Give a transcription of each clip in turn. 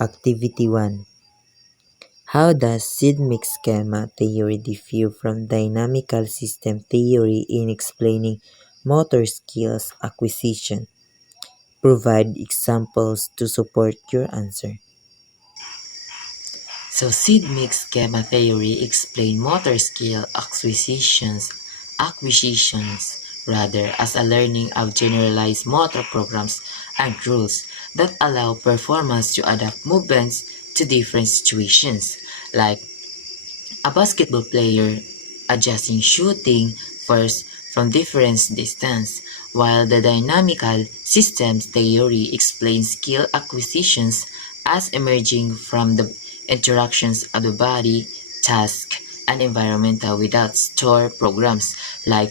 Activity 1. How does seed-mix schema theory differ from dynamical system theory in explaining motor skills acquisition? Provide examples to support your answer. So seed mix schema theory explain motor skill acquisitions rather as a learning of generalized motor programs and rules that allow performers to adapt movements to different situations, like a basketball player adjusting shooting first from different distance, while the dynamical systems theory explains skill acquisitions as emerging from the interactions of the body, task, and environmental without stored programs like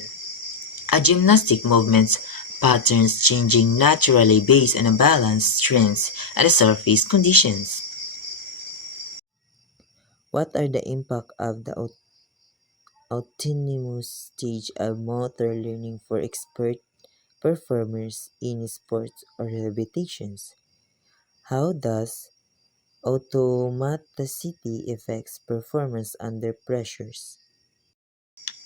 a gymnastic movements patterns changing naturally based on a balance, strengths, and the surface conditions. What are the impact of the autonomous stage of motor learning for expert performers in sports or rehabilitations? How does automaticity affects performance under pressures?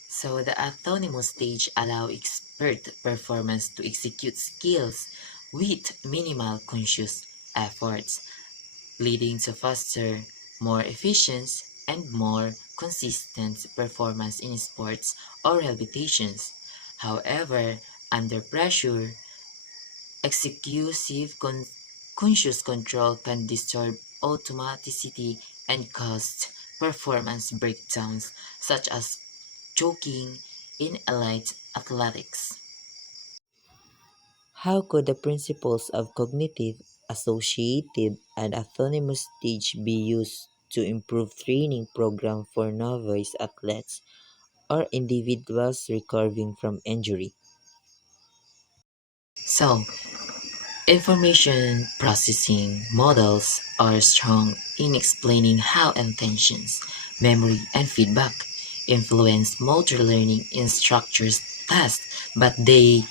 So the autonomous stage allow expert performance to execute skills with minimal conscious efforts, leading to faster, more efficient, and more consistent performance in sports or rehabilitations. However, under pressure, conscious control can disturb automaticity and cause performance breakdowns such as choking in elite athletics. How could the principles of cognitive, associative, and autonomous stage be used to improve training program for novice athletes or individuals recovering from injury? So, information processing models are strong in explaining how intentions, memory, and feedback influence motor learning in structures tasks, but they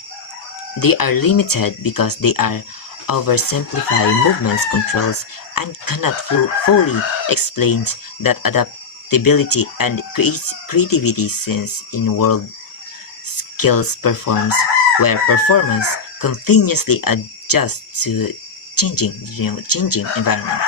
are limited because they are oversimplify movements controls and cannot fully explain that adaptability and creativity since in world skills performs where performance continuously adjusts to changing environment.